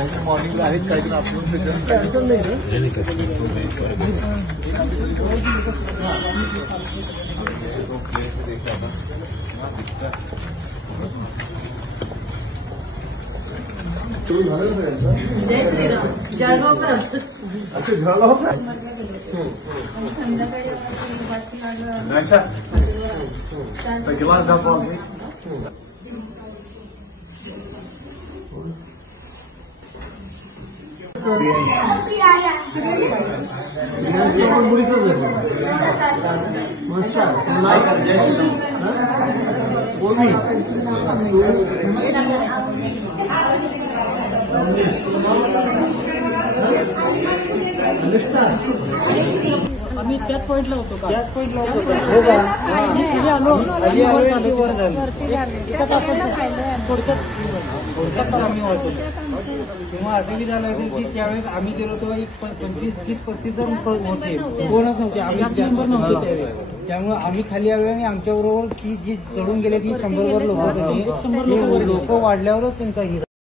काहीतरी मॉर्निंगला आहेत, काहीतरी आपण कॅन्सल नाही गिलास डाको आम्ही त्याच पॉइंटला होतो का? त्याच पॉइंटला होतो तेव्हा असं बी झालं असेल की त्यावेळेस आम्ही गेलो तेव्हा 25-30-35 जण होते, कोणच नव्हते, आम्ही नंबर नव्हते त्यावेळेस. त्यामुळे आम्ही खाली आलो आणि आमच्याबरोबर ती जी चढून गेले ती 100 लोक लोक वाढल्यावरच त्यांचा